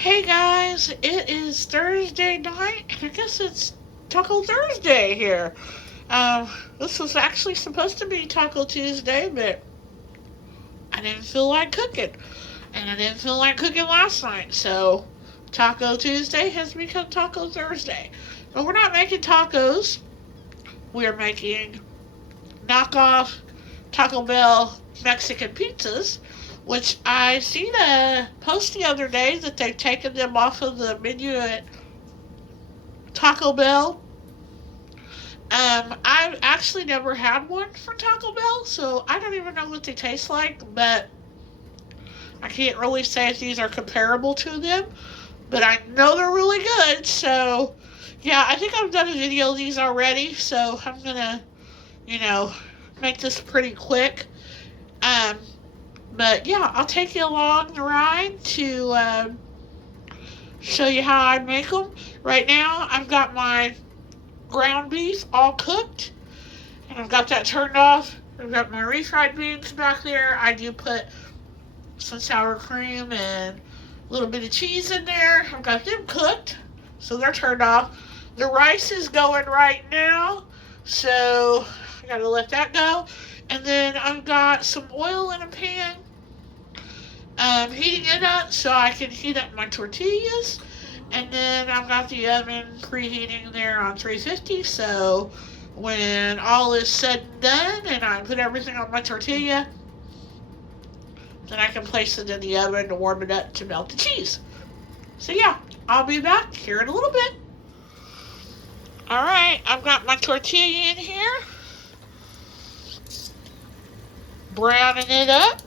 Hey guys, it is Thursday night. I guess it's Taco Thursday here. Um, this was actually supposed to be Taco Tuesday, but I didn't feel like cooking. And I didn't feel like cooking last night, so Taco Tuesday has become Taco Thursday. But we're not making tacos, we're making knockoff Taco Bell Mexican pizzas, which I seen a post the other day that they've taken them off of the menu at Taco Bell. I've actually never had one from Taco Bell, so I don't even know what they taste like, but I can't really say if these are comparable to them, but I know they're really good, so yeah, I think I've done a video of these already, so I'm gonna, you know, make this pretty quick. Um, but yeah, I'll take you along the ride to show you how I make them. Right now, I've got my ground beef all cooked, and I've got that turned off. I've got my refried beans back there. I do put some sour cream and a little bit of cheese in there. I've got them cooked, so they're turned off. The rice is going right now, so I gotta let that go. And then I've got some oil in a pan, heating it up so I can heat up my tortillas. And then I've got the oven preheating there on 350, so when all is said and done and I put everything on my tortilla, then I can place it in the oven to warm it up to melt the cheese. So yeah, I'll be back here in a little bit. Alright, I've got my tortilla in here, browning it up.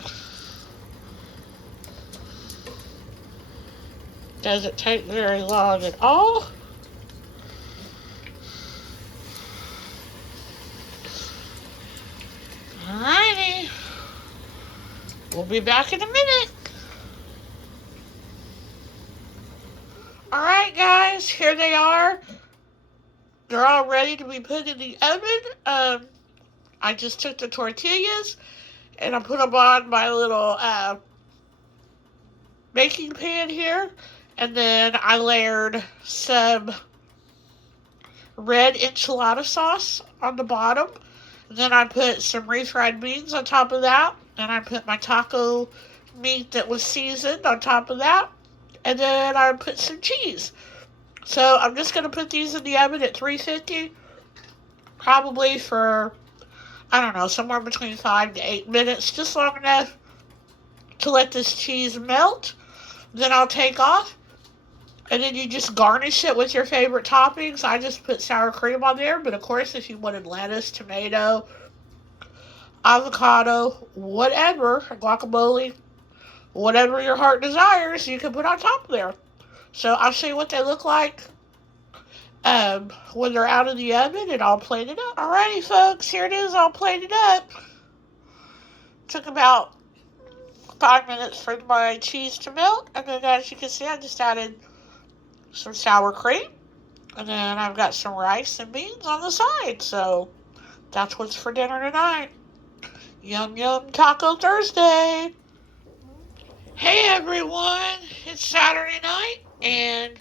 Doesn't take very long at all. Alrighty. We'll be back in a minute. Alright guys, here they are. They're all ready to be put in the oven. I just took the tortillas and I put them on my little baking pan here. And then I layered some red enchilada sauce on the bottom. And then I put some refried beans on top of that. And I put my taco meat that was seasoned on top of that. And then I put some cheese. So I'm just going to put these in the oven at 350. Probably for, I don't know, somewhere between 5 to 8 minutes. Just long enough to let this cheese melt. Then I'll take off. And then you just garnish it with your favorite toppings. I just put sour cream on there. But of course, if you wanted lettuce, tomato, avocado, whatever, guacamole, whatever your heart desires, you can put on top of there. So I'll show you what they look like when they're out of the oven and all plated up. Alrighty, folks, here it is all plated up. Took about 5 minutes for my cheese to melt. And then as you can see, I just added some sour cream. And then I've got some rice and beans on the side. So that's what's for dinner tonight. Yum, yum, Taco Thursday. Hey, everyone. It's Saturday night, and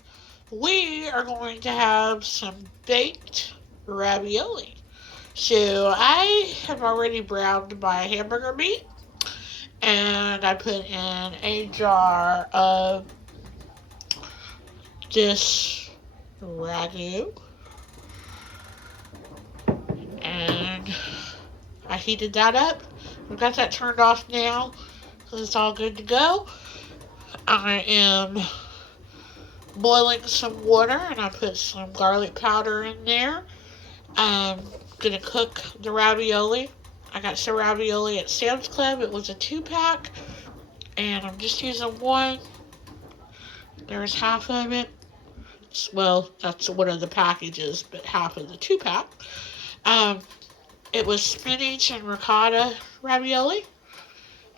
we are going to have some baked ravioli. So I have already browned my hamburger meat, and I put in a jar of this ragu, and I heated that up. I've got that turned off now, so it's all good to go. I am boiling some water, and I put some garlic powder in there. I'm gonna cook the ravioli. I got some ravioli at Sam's Club. It was a 2-pack, and I'm just using one. There's half of it. Well, that's one of the packages, but half of the 2-pack. It was spinach and ricotta ravioli.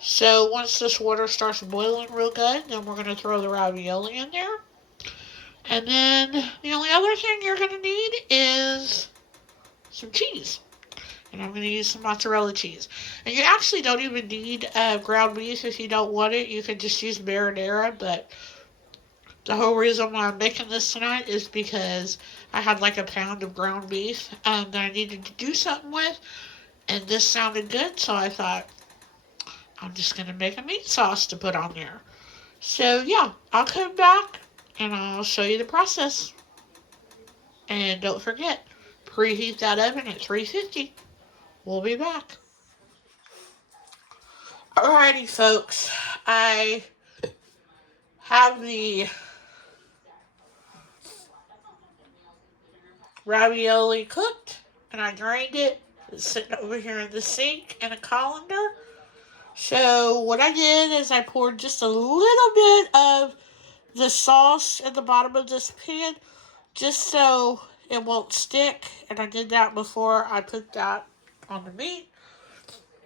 So once this water starts boiling real good, then we're going to throw the ravioli in there. And then the only other thing you're going to need is some cheese. And I'm going to use some mozzarella cheese. And you actually don't even need ground beef if you don't want it. You can just use marinara, but The whole reason why I'm making this tonight is because I had like a pound of ground beef that I needed to do something with, and this sounded good, so I thought I'm just going to make a meat sauce to put on there. So, yeah, I'll come back and I'll show you the process. And don't forget, preheat that oven at 350. We'll be back. Alrighty, folks. I have the ravioli cooked and I drained it. It's sitting over here in the sink in a colander. So what I did is I poured just a little bit of the sauce at the bottom of this pan just so it won't stick. And I did that before I put that on the meat.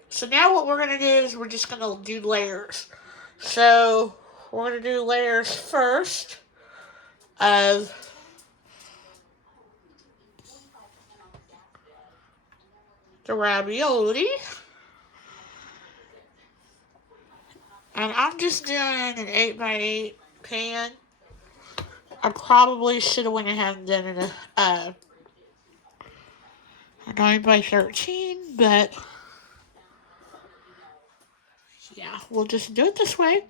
So now what we're going to do is we're just going to do layers. So we're going to do layers first of the ravioli. And I'm just doing an 8x8 pan. I probably should have went ahead and done a 9x13, but yeah, we'll just do it this way.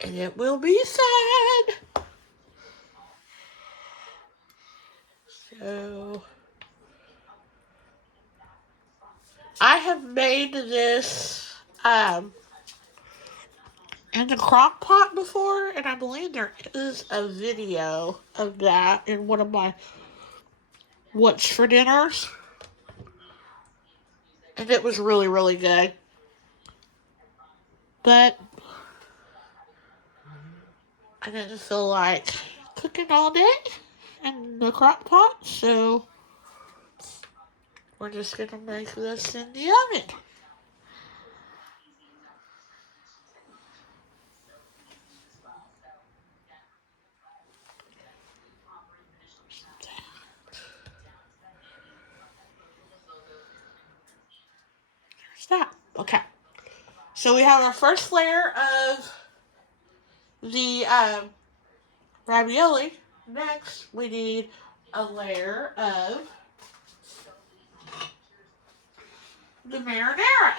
And it will be fun. So I have made this in the crock pot before, and I believe there is a video of that in one of my What's for Dinners. And it was really, really good. But I didn't feel like cooking all day in the crock pot, so we're just going to make this in the oven. That. Okay. So we have our first layer of the ravioli. Next, we need a layer of the marinara.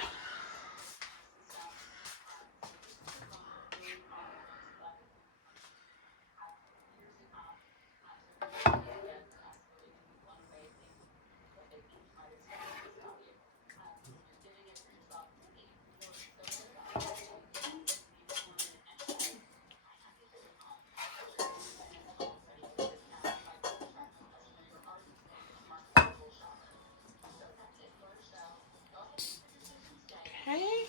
Okay.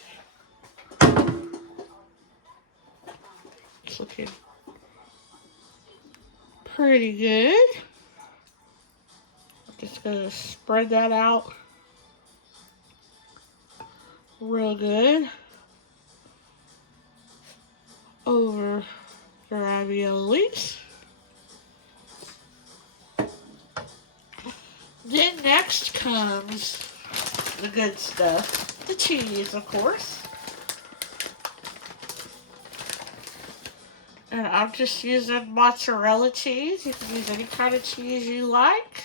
It's looking pretty good. I'm just going to spread that out real good over the raviolis. Then next comes the good stuff. The cheese, of course. And I'm just using mozzarella cheese. You can use any kind of cheese you like.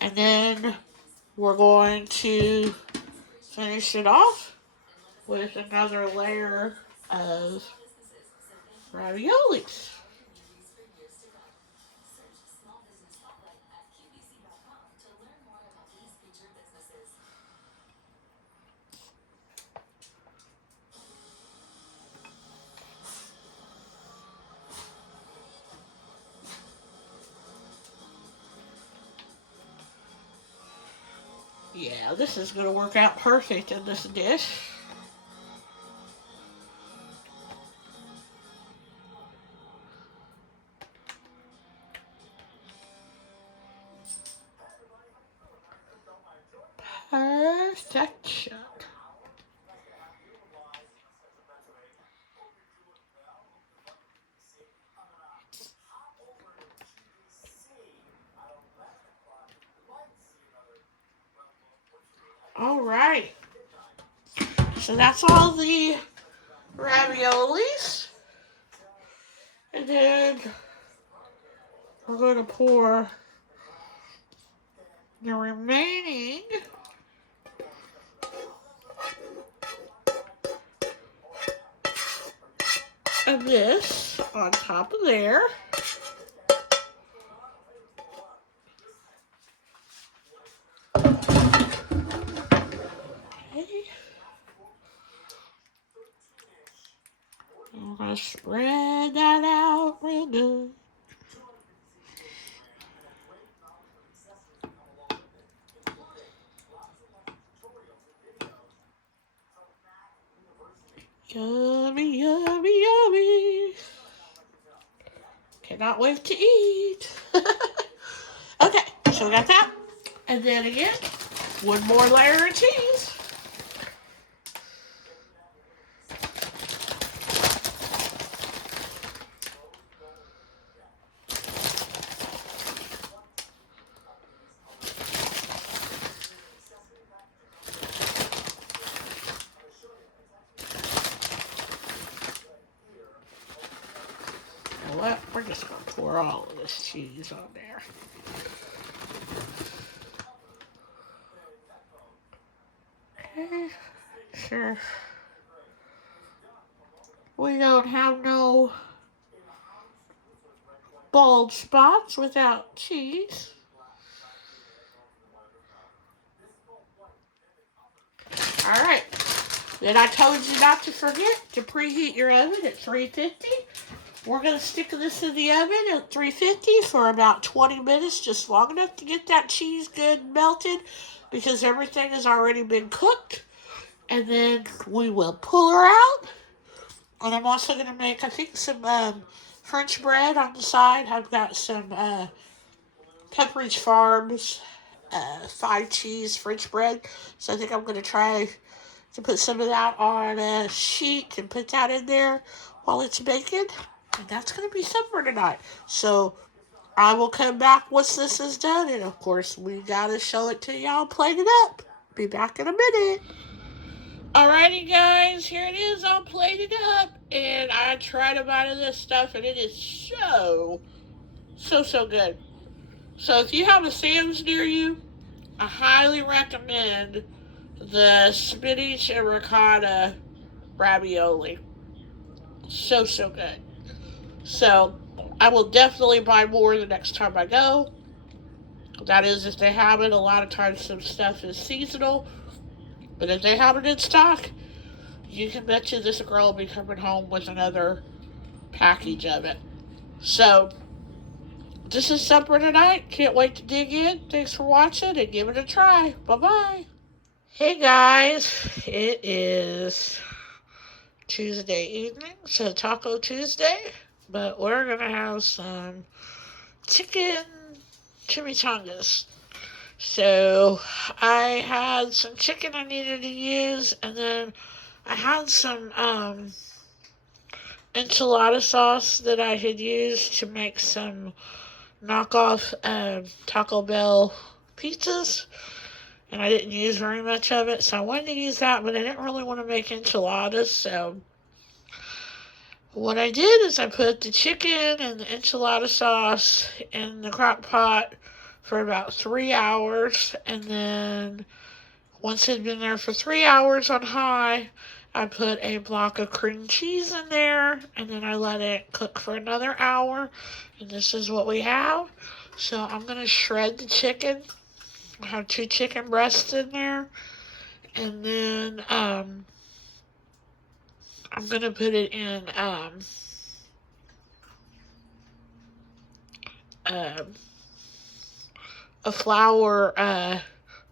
And then we're going to finish it off with another layer of raviolis. Yeah, this is going to work out perfect in this dish. Perfection. All right. So that's all the raviolis. And then we're going to pour the remaining of this on top of there. Okay. I'm going to spread that out real good. Yummy, yummy, yummy. Cannot wait to eat. Okay, so we got that. And then again, one more layer of cheese. You know what? We're just going to pour all of this cheese on there. Okay, sure. We don't have no bald spots without cheese. Alright. Then I told you not to forget to preheat your oven at 350. We're going to stick this in the oven at 350 for about 20 minutes, just long enough to get that cheese good melted because everything has already been cooked. And then we will pull her out. And I'm also going to make, I think, some French bread on the side. I've got some Pepperidge Farms 5 cheese French bread. So I think I'm going to try to put some of that on a sheet and put that in there while it's baking. And that's going to be supper tonight. So I will come back once this is done. And of course, we got to show it to y'all, plate it up. Be back in a minute. Alrighty, guys. Here it is all plated up. And I tried a bite of this stuff, and it is so good. So if you have a Sam's near you, I highly recommend the spinach and ricotta ravioli. So good. So I will definitely buy more the next time I go. That is, if they have it. A lot of times some stuff is seasonal. But if they have it in stock, you can bet you this girl will be coming home with another package of it. So this is supper tonight. Can't wait to dig in. Thanks for watching and give it a try. Bye-bye. Hey guys, it is Tuesday evening, so Taco Tuesday, but we're gonna have some chicken chimichangas. So I had some chicken I needed to use, and then I had some enchilada sauce that I had used to make some knockoff Taco Bell pizzas. And I didn't use very much of it, so I wanted to use that, but I didn't really want to make enchiladas, so what I did is I put the chicken and the enchilada sauce in the crock pot for about 3 hours, and then once it had been there for 3 hours on high, I put a block of cream cheese in there, and then I let it cook for another hour, and this is what we have. So I'm going to shred the chicken. I have 2 chicken breasts in there, and then I'm gonna put it in a flour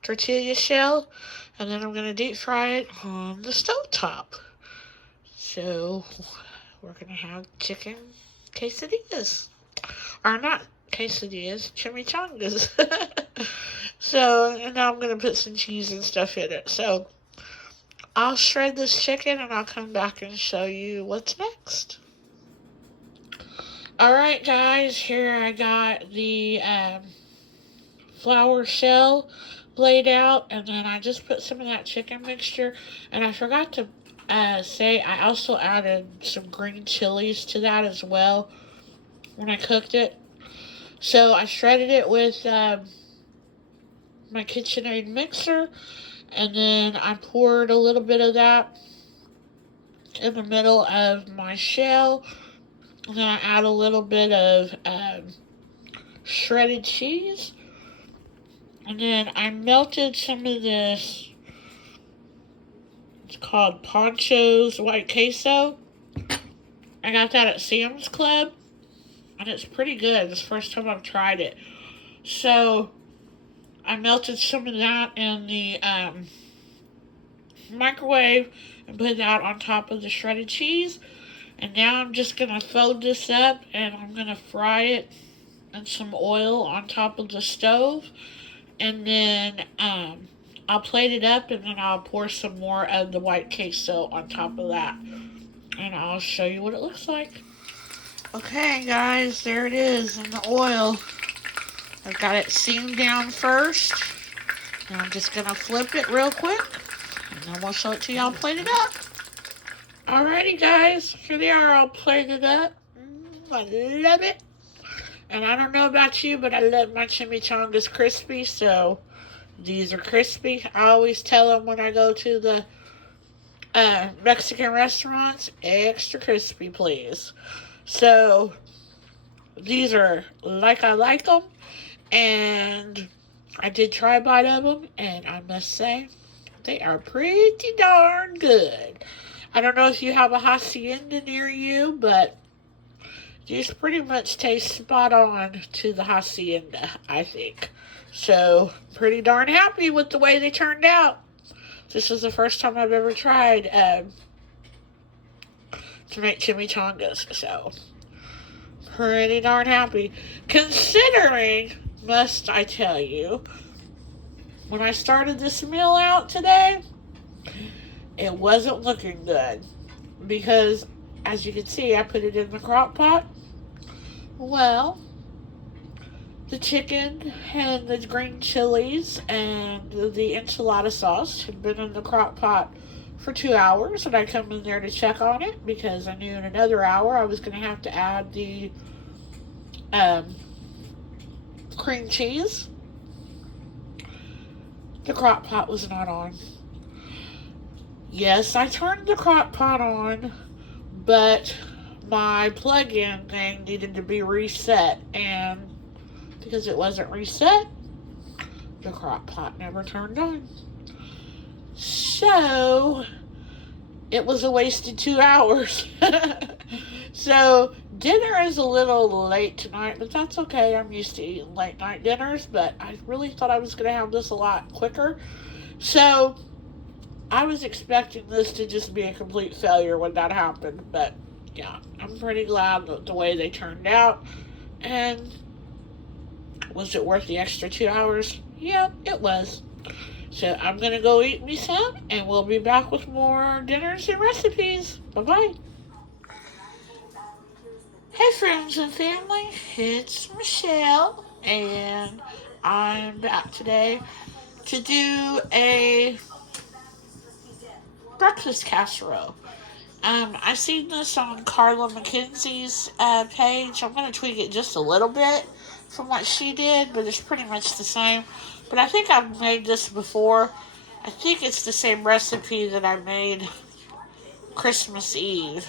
tortilla shell, and then I'm gonna deep fry it on the stovetop. So we're gonna have chicken quesadillas, or not quesadillas, chimichangas. So, and now I'm going to put some cheese and stuff in it. So, I'll shred this chicken and I'll come back and show you what's next. Alright guys, here I got the flour shell laid out, and then I just put some of that chicken mixture. And I forgot to say I also added some green chilies to that as well when I cooked it. So I shredded it with my KitchenAid mixer, and then I poured a little bit of that in the middle of my shell. And then I add a little bit of shredded cheese. And then I melted some of this, it's called Poncho's white queso. I got that at Sam's Club, and it's pretty good. It's the first time I've tried it. So I melted some of that in the microwave and put that on top of the shredded cheese. And now I'm just going to fold this up and I'm going to fry it in some oil on top of the stove. And then I'll plate it up, and then I'll pour some more of the white queso on top of that. And I'll show you what it looks like. Okay, guys, there it is in the oil. I've got it seamed down first. And I'm just going to flip it real quick. And then we'll show it to y'all plated up. Alrighty, guys. Here they are all plated up. I love it. And I don't know about you, but I love my chimichangas crispy, so these are crispy. I always tell them when I go to the Mexican restaurants, extra crispy, please. So these are like I like them, and I did try a bite of them, and I must say, they are pretty darn good. I don't know if you have a hacienda near you, but these pretty much taste spot on to the hacienda, I think. So, pretty darn happy with the way they turned out. This is the first time I've ever tried to make chimichangas. So, pretty darn happy. Considering, must I tell you, when I started this meal out today, it wasn't looking good. Because, as you can see, I put it in the crock pot. Well, the chicken and the green chilies and the enchilada sauce had been in the crock pot for 2 hours, and I come in there to check on it because I knew in another hour I was going to have to add the cream cheese. The crock pot was not on. Yes, I turned the crock pot on, but my plug-in thing needed to be reset, and because it wasn't reset, the crock pot never turned on. So it was a wasted 2 hours. So dinner is a little late tonight, but that's okay. I'm used to eating late night dinners, but I really thought I was going to have this a lot quicker. So I was expecting this to just be a complete failure when that happened, but yeah, I'm pretty glad with the way they turned out. And was it worth the extra 2 hours? Yeah, it was. So I'm going to go eat me some, and we'll be back with more dinners and recipes. Bye-bye. Hey, friends and family. It's Michelle, and I'm back today to do a breakfast casserole. I seen this on Carla McKenzie's page. I'm going to tweak it just a little bit from what she did, but it's pretty much the same. But I think I've made this before. I think it's the same recipe that I made Christmas Eve.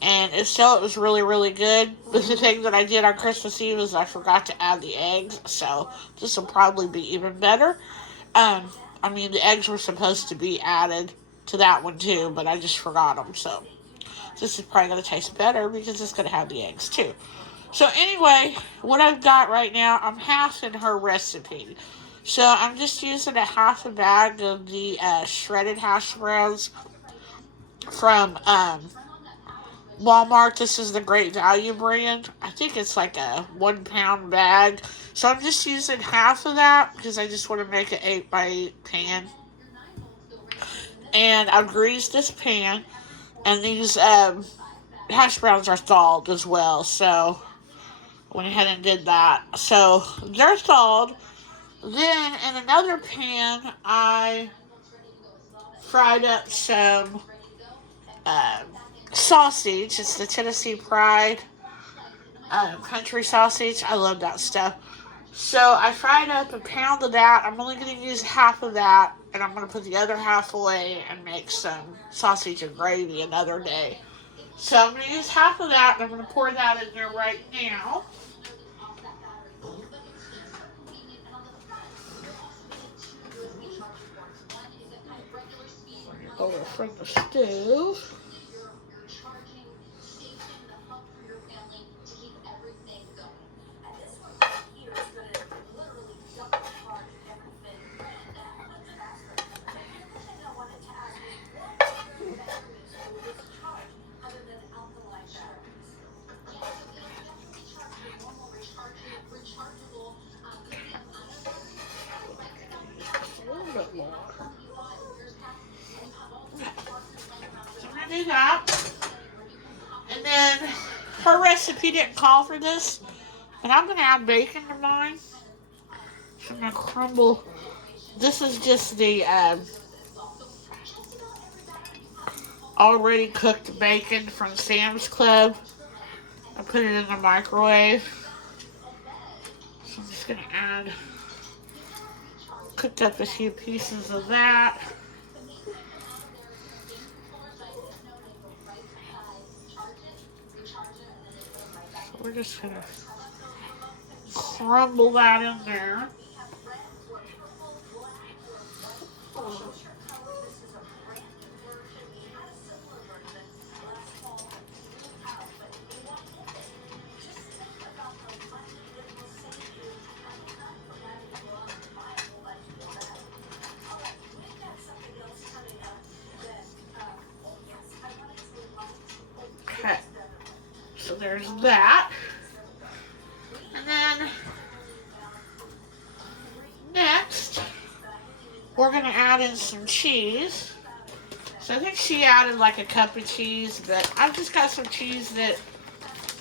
And it was really, really good. But the thing that I did on Christmas Eve is I forgot to add the eggs. So this will probably be even better. The eggs were supposed to be added to that one too, but I just forgot them. So this is probably going to taste better because it's going to have the eggs too. So anyway, what I've got right now, I'm half in her recipe. So I'm just using a half a bag of the shredded hash browns from Walmart. This is the Great Value brand. I think it's like a 1 pound bag. So I'm just using half of that because I just want to make an 8x8 pan. And I've greased this pan. And these hash browns are thawed as well. So I went ahead and did that. So they're thawed. Then in another pan, I fried up some um, sausage. It's the Tennessee Pride country sausage. I love that stuff. So I fried up a pound of that. I'm only going to use half of that, and I'm going to put the other half away and make some sausage and gravy another day. So I'm going to use half of that, and I'm going to pour that in there right now. Over from the stove. A little bit more. So I'm going to do that. And then her recipe didn't call for this, but I'm going to add bacon to mine. So I'm going to crumble. This is just the already cooked bacon from Sam's Club. I put it in the microwave. So I'm just going to add, cooked up a few pieces of that. So we're just going to crumble that in there. Okay, so there's that. And then next, we're going to add in some cheese. So I think she added like a cup of cheese, but I've just got some cheese that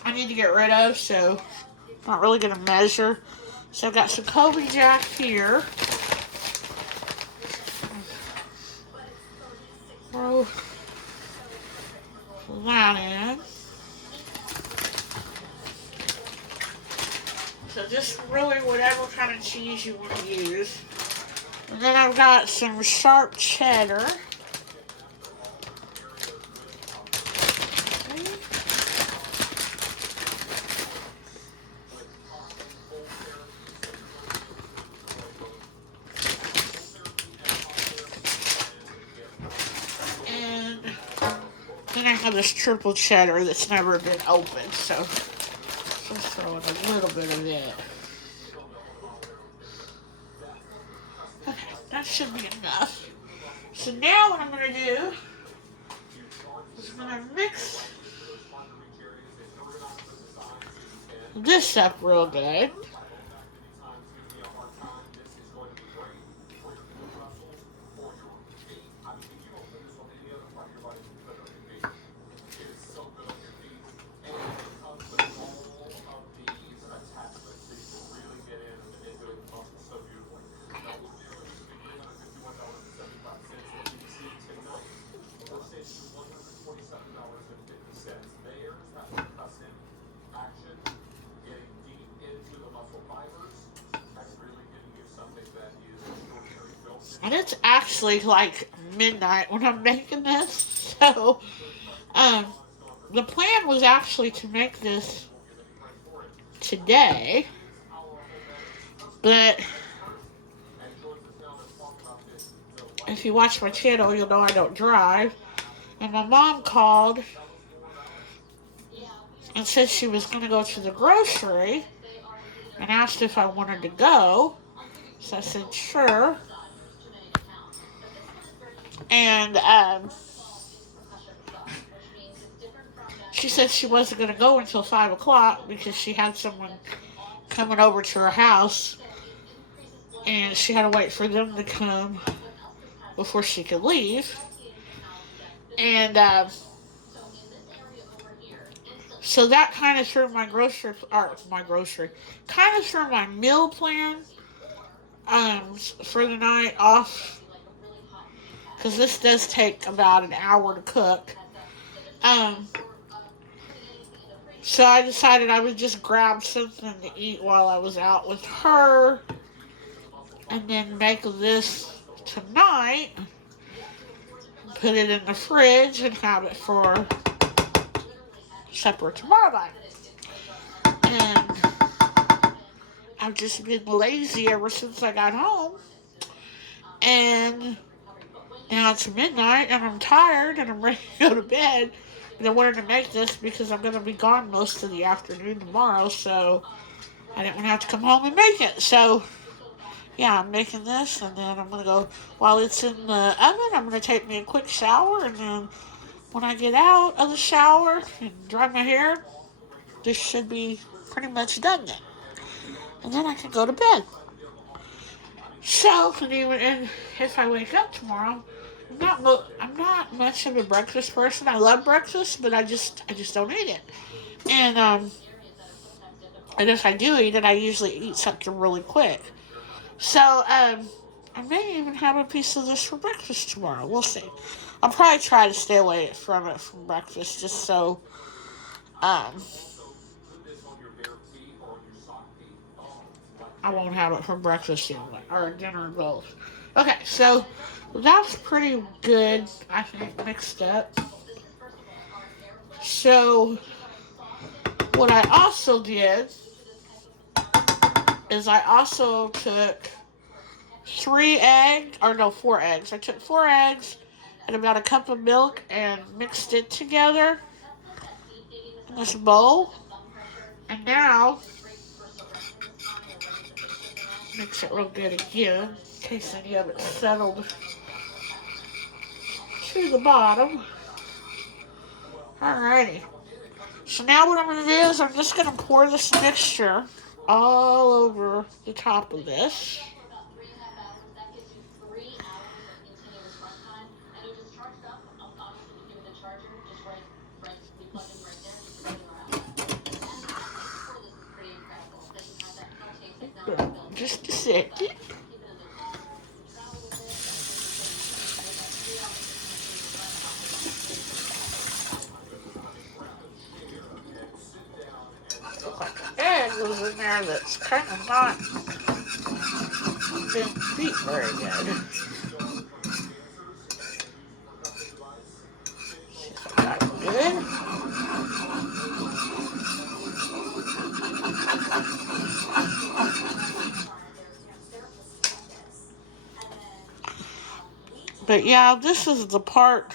I need to get rid of, so I'm not really going to measure. So I've got some Colby Jack here. Throw that in. So just really whatever kind of cheese you want to use. And then I've got some sharp cheddar. And then I have this triple cheddar that's never been opened, so just throw in a little bit of it. Okay, that should be enough. So now what I'm going to do is I'm going to mix this up real good. And it's actually like midnight when I'm making this. So, the plan was actually to make this today. But if you watch my channel, you'll know I don't drive. And my mom called and said she was going to go to the grocery and asked if I wanted to go. So I said, sure. And she said she wasn't going to go until 5 o'clock because she had someone coming over to her house. And she had to wait for them to come before she could leave. And so that kind of threw kind of threw my meal plan for the night off, because this does take about an hour to cook. Um, so I decided I would just grab something to eat while I was out with her, and then make this tonight, put it in the fridge, and have it for supper tomorrow night. And I've just been lazy ever since I got home. And now it's midnight and I'm tired and I'm ready to go to bed. And I wanted to make this because I'm going to be gone most of the afternoon tomorrow. So I didn't want to have to come home and make it. So yeah, I'm making this, and then I'm going to go, while it's in the oven, I'm going to take me a quick shower. And then when I get out of the shower and dry my hair, this should be pretty much done then. And then I can go to bed. So, and if I wake up tomorrow, I'm not much of a breakfast person. I love breakfast, but I just don't eat it. And and if I do eat it, I usually eat something really quick. So, I may even have a piece of this for breakfast tomorrow. We'll see. I'll probably try to stay away from it from breakfast, just so I won't have it for breakfast or dinner both. Okay, so that's pretty good, I think, mixed up. So what I also did is I also took 4 eggs. I took 4 eggs and about a cup of milk and mixed it together in this bowl. And now, mix it real good again, in case any of it settled to the bottom. Alrighty. So now what I'm going to do is I'm just going to pour this mixture all over the top of this. Just a second. Egg was in there that's kind of not been beat very good. See if I got it good. But yeah, this is the part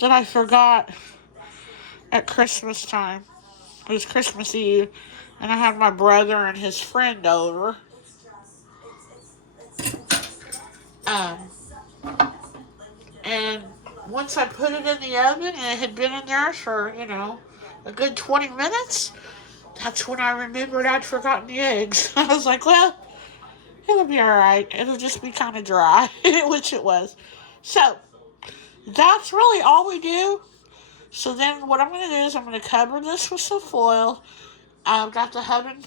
that I forgot at Christmas time. It was Christmas Eve, and I had my brother and his friend over. And once I put it in the oven, and it had been in there for, a good 20 minutes, that's when I remembered I'd forgotten the eggs. I was like, well, it'll be alright. It'll just be kind of dry, which it was. So, that's really all we do. So then what I'm going to do is I'm going to cover this with some foil. I've got the oven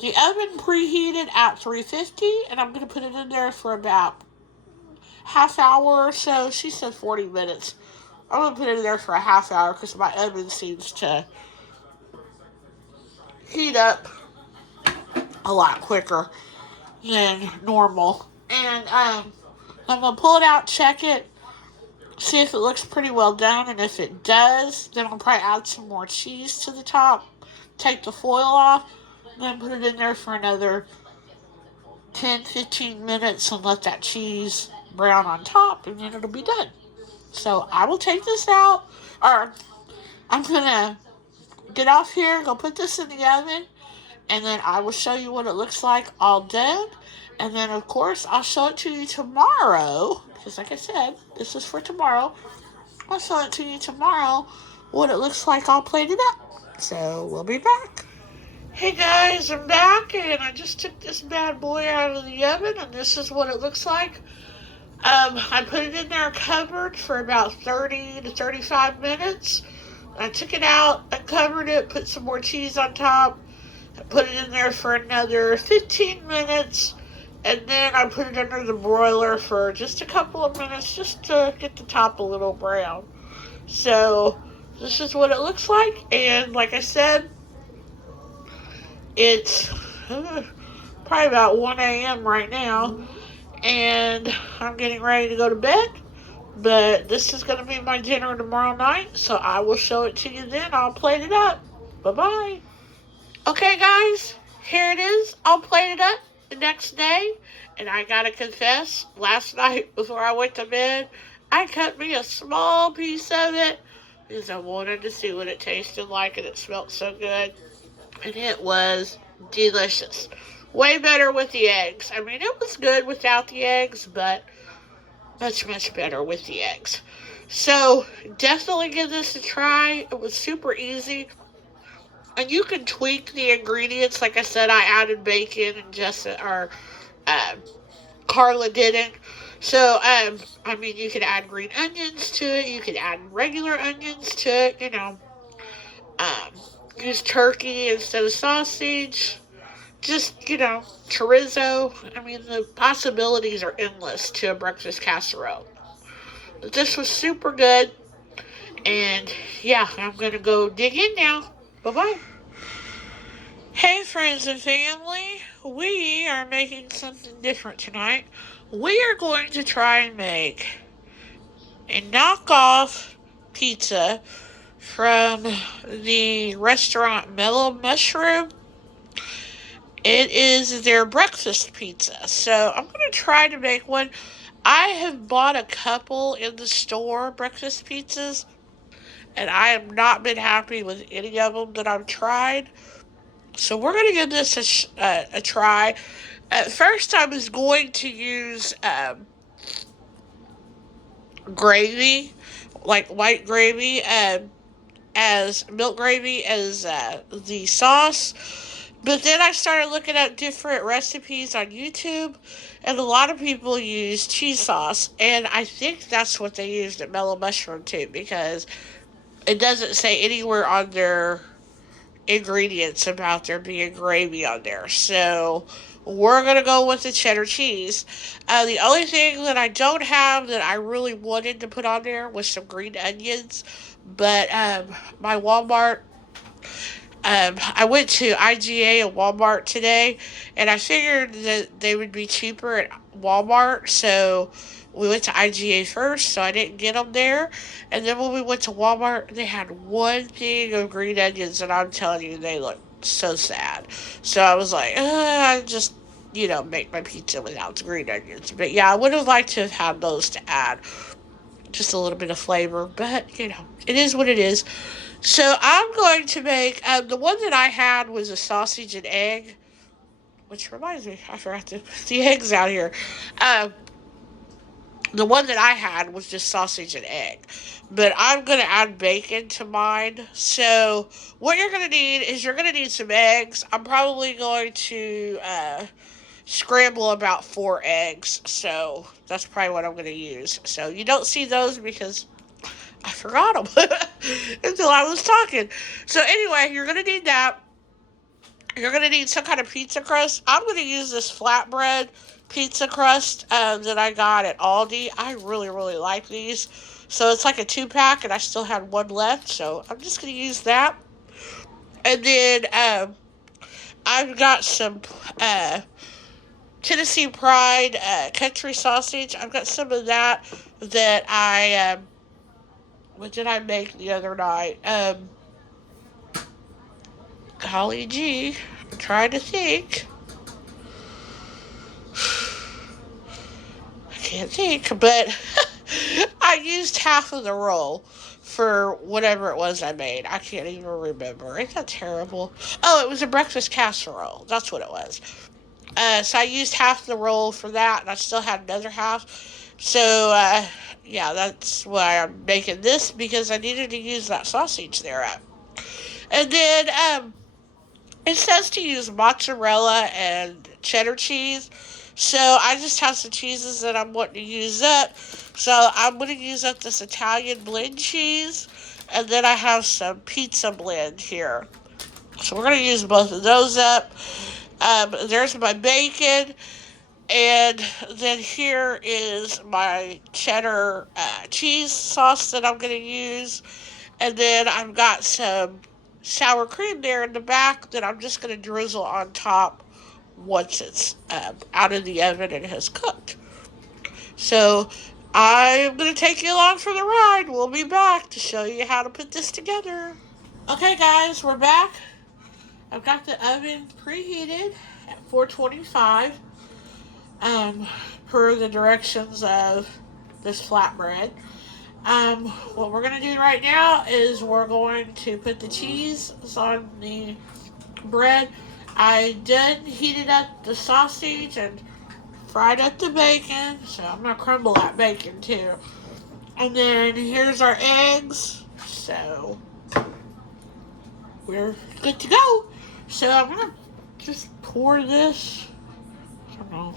preheated at 350, and I'm going to put it in there for about half hour or so. She said 40 minutes. I'm going to put it in there for a half hour because my oven seems to heat up a lot quicker than normal. And I'm going to pull it out, check it, see if it looks pretty well done, and if it does, then I'll probably add some more cheese to the top, take the foil off, and then put it in there for another 10-15 minutes and let that cheese brown on top, and then it'll be done. So I will take this out, or I'm going to get off here, go put this in the oven, and then I will show you what it looks like all done. And then, of course, I'll show it to you tomorrow, because like I said, this is for tomorrow. I'll show it to you tomorrow what it looks like all plated up. So we'll be back. Hey guys, I'm back, and I just took this bad boy out of the oven, and this is what it looks like. I put it in there covered for about 30 to 35 minutes. I took it out, I covered it, put some more cheese on top, Put it in there for another 15 minutes, and then I put it under the broiler for just a couple of minutes just to get the top a little brown. So this is what it looks like, and like I said, it's probably about 1 a.m. right now, and I'm getting ready to go to bed. But this is going to be my dinner tomorrow night, so I will show it to you then. I'll plate it up. Bye-bye. Okay, guys, here it is. I'll plate it up the next day. And I got to confess, last night before I went to bed, I cut me a small piece of it because I wanted to see what it tasted like, and it smelled so good. And it was delicious. Way better with the eggs. I mean, it was good without the eggs, but much, much better with the eggs. So, definitely give this a try. It was super easy. And you can tweak the ingredients. Like I said, I added bacon and Carla didn't. So, I mean, you can add green onions to it. You can add regular onions to it, use turkey instead of sausage. Just, chorizo. I mean, the possibilities are endless to a breakfast casserole. But this was super good. And, yeah, I'm going to go dig in now. Bye-bye. Hey, friends and family. We are making something different tonight. We are going to try and make a knockoff pizza from the restaurant Mellow Mushroom. It is their breakfast pizza. So I'm going to try to make one. I have bought a couple in the store, breakfast pizzas, and I have not been happy with any of them that I've tried. So we're going to give this a try. At first, I was going to use gravy, like white gravy, as milk gravy as the sauce. But then I started looking at different recipes on YouTube, and a lot of people use cheese sauce, and I think that's what they used at Mellow Mushroom too, because it doesn't say anywhere on their ingredients about there being gravy on there. So we're going to go with the cheddar cheese. The only thing that I don't have that I really wanted to put on there was some green onions, but my Walmart, I went to IGA and Walmart today, and I figured that they would be cheaper at Walmart, so we went to IGA first, so I didn't get them there. And then when we went to Walmart, they had one thing of green onions, and I'm telling you, they looked so sad. So I was like, I just, make my pizza without the green onions. But yeah, I would have liked to have had those to add just a little bit of flavor, but, it is what it is. So I'm going to make, the one that I had was a sausage and egg, which reminds me, I forgot to put the eggs out here. The one that I had was just sausage and egg, but I'm going to add bacon to mine. So what you're going to need is you're going to need some eggs. I'm probably going to scramble about 4 eggs, so that's probably what I'm going to use. So you don't see those because I forgot them until I was talking. So anyway, you're going to need that. You're going to need some kind of pizza crust. I'm going to use this flatbread pizza crust that I got at Aldi. I really, really like these. So it's like a 2-pack, and I still had one left. So I'm just going to use that. And then I've got some Tennessee Pride country sausage. I've got some of that I... what did I make the other night? Golly gee, I'm trying to think. I can't think, but I used half of the roll for whatever it was I made. I can't even remember. Isn't that terrible? Oh, it was a breakfast casserole. That's what it was. So I used half the roll for that, and I still had another half. So, yeah, that's why I'm making this, because I needed to use that sausage there. And then, it says to use mozzarella and cheddar cheese. So I just have some cheeses that I'm wanting to use up. So I'm going to use up this Italian blend cheese. And then I have some pizza blend here. So we're going to use both of those up. There's my bacon. And then here is my cheddar cheese sauce that I'm going to use. And then I've got some sour cream there in the back that I'm just going to drizzle on top once it's out of the oven and has cooked. So I'm going to take you along for the ride. We'll be back to show you how to put this together. Okay, guys, we're back. I've got the oven preheated at 425 per the directions of this flatbread. What we're going to do right now is we're going to put the cheese on the bread. I did heated up the sausage and fried up the bacon, so I'm going to crumble that bacon too. And then here's our eggs, so we're good to go. So I'm going to just pour this, I don't know.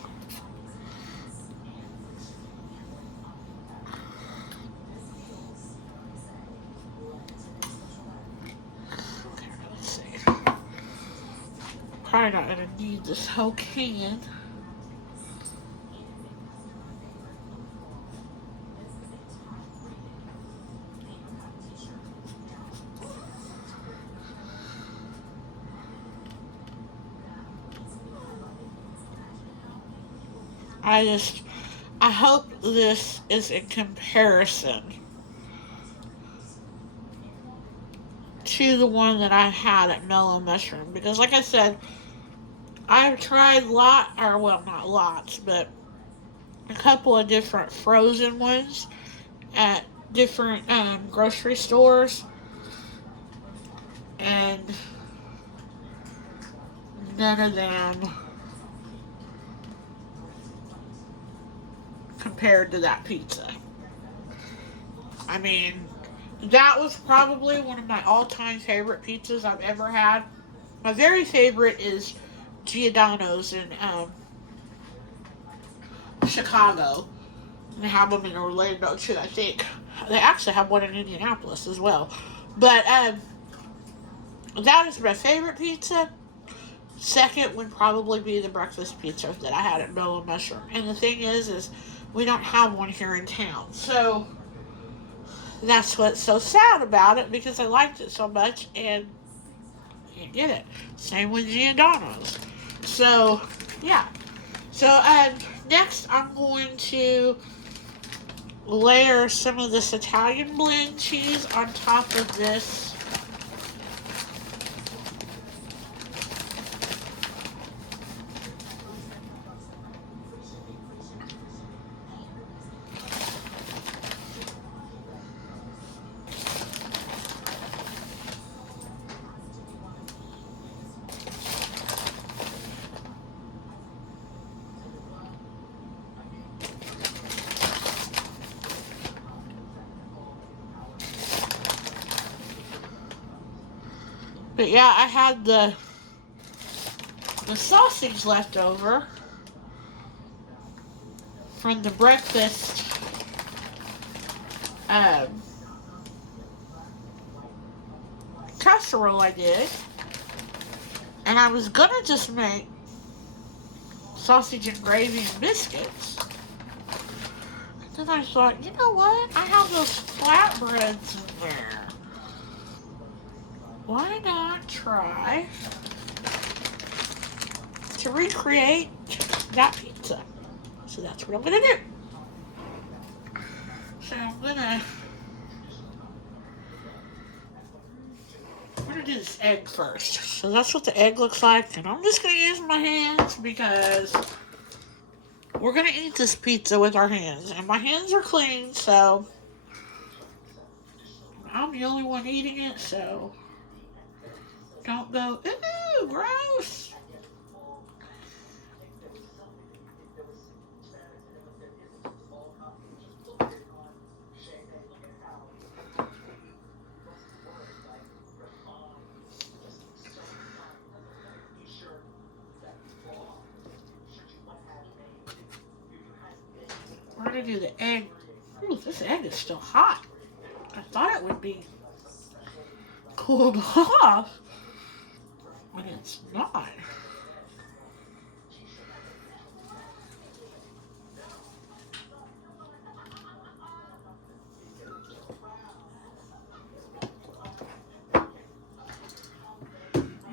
Okay, let's see. Probably not going to need this whole can. I hope this is in comparison to the one that I had at Mellow Mushroom. Because like I said, I've tried not lots, but a couple of different frozen ones at different grocery stores. And none of them compared to that pizza. I mean, that was probably one of my all-time favorite pizzas I've ever had. My very favorite is Giordano's in Chicago. They have them in Orlando too, I think. They actually have one in Indianapolis as well. But that is my favorite pizza. Second would probably be the breakfast pizza that I had at Mellow Mushroom. And the thing is we don't have one here in town. So that's what's so sad about it, because I liked it so much and can't get it. Same with Giordano's. So, yeah. So, next I'm going to layer some of this Italian blend cheese on top of this But yeah, I had the sausage left over from the breakfast casserole I did. And I was gonna just make sausage and gravy and biscuits. And then I thought, you know what? I have those flatbreads in there. Why not try to recreate that pizza? So that's what I'm going to do. So I'm going to do this egg first. So that's what the egg looks like. And I'm just going to use my hands because we're going to eat this pizza with our hands. And my hands are clean, so I'm the only one eating it, so don't go, ooh, gross. We're going to do the egg. Ooh, this egg is still hot. I thought it would be cooled off. And it's not.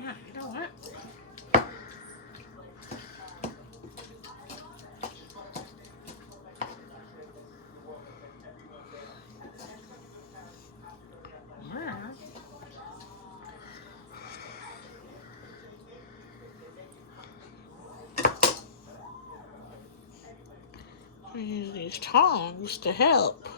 Yeah, you know what? I use these tongs to help.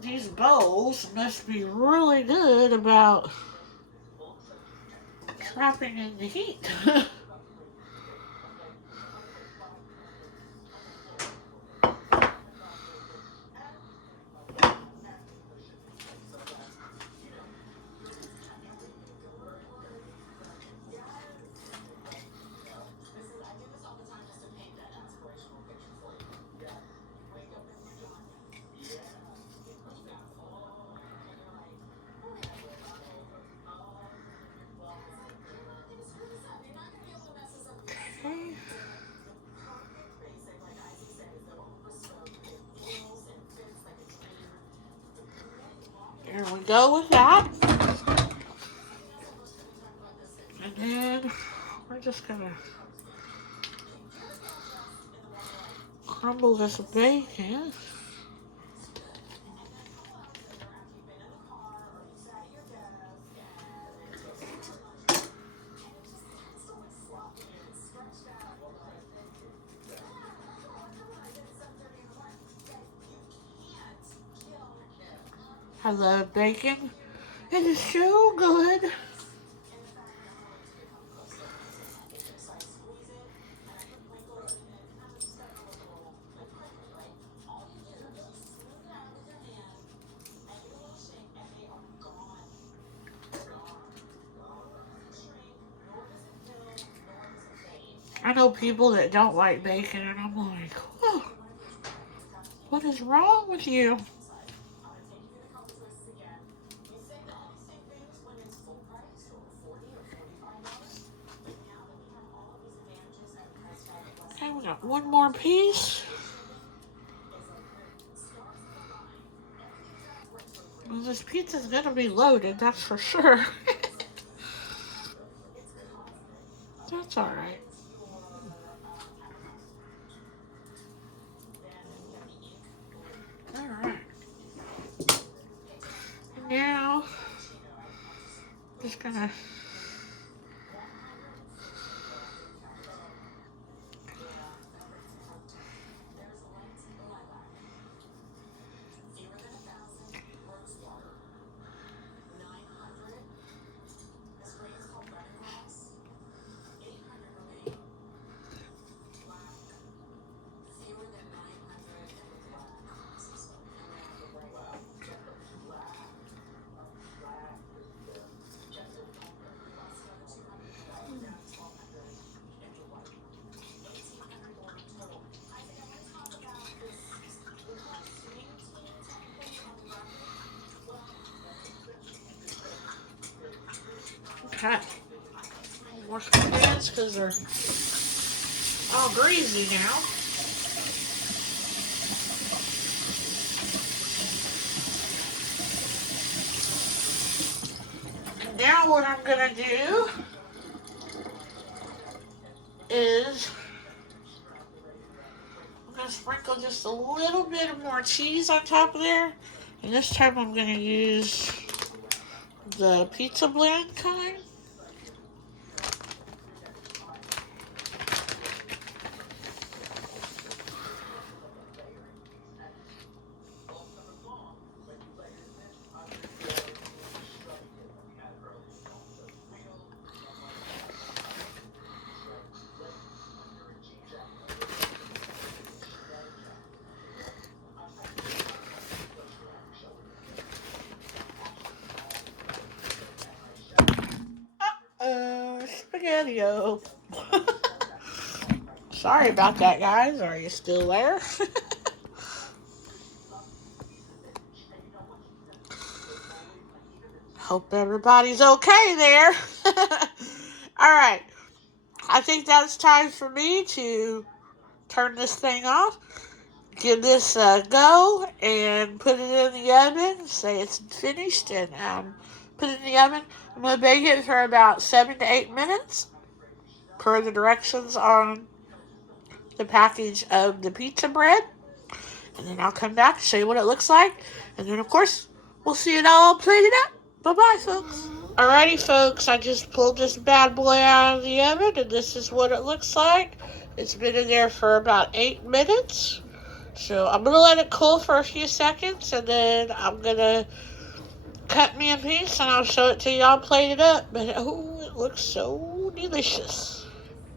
These bowls must be really good about trapping in the heat. Okay. There we go with that. And then we're just gonna crumble this bacon. I love bacon. It is so good. I know people that don't like bacon, and I'm like, oh, what is wrong with you? Okay, we got one more piece. Well, this pizza's gonna be loaded, that's for sure. That's alright. Alright. Now, just gonna okay. Wash my hands because they're all greasy now. Now what I'm gonna do is I'm gonna sprinkle just a little bit more cheese on top of there. And this time I'm gonna use the pizza blend kind. spaghetti-o. Sorry about that, guys. Are you still there? Hope everybody's okay there. Alright, I think that's time for me to turn this thing off, give this a go, and put it in the oven. Say it's finished, and put it in the oven. I'm going to bake it for about 7 to 8 minutes, per the directions on the package of the pizza bread. And then I'll come back and show you what it looks like. And then, of course, we'll see it all plated up. Bye-bye, folks. Alrighty, folks, I just pulled this bad boy out of the oven, and this is what it looks like. It's been in there for about 8 minutes. So I'm going to let it cool for a few seconds, and then I'm going to cut me a piece, and I'll show it to y'all plated up. But, oh, it looks so delicious.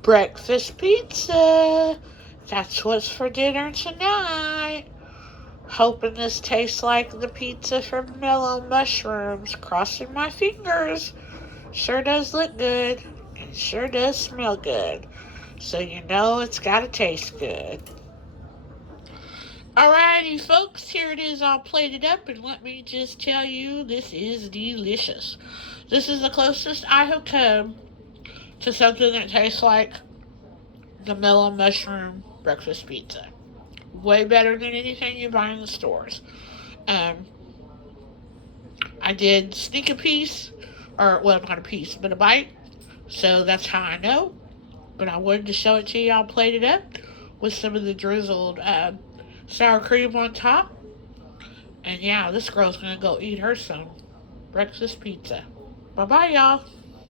Breakfast pizza. That's what's for dinner tonight. Hoping this tastes like the pizza from Mellow Mushrooms. Crossing my fingers. Sure does look good. And sure does smell good. So you know it's gotta taste good. Alrighty, folks. Here it is all plated up. And let me just tell you, this is delicious. This is the closest I have come to something that tastes like the Mellow Mushroom breakfast pizza. Way better than anything you buy in the stores. I did sneak a piece, or, well, not a piece, but a bite. So that's how I know. But I wanted to show it to y'all plated up with some of the drizzled sour cream on top. And yeah, this girl's going to go eat her some breakfast pizza. Bye-bye, y'all.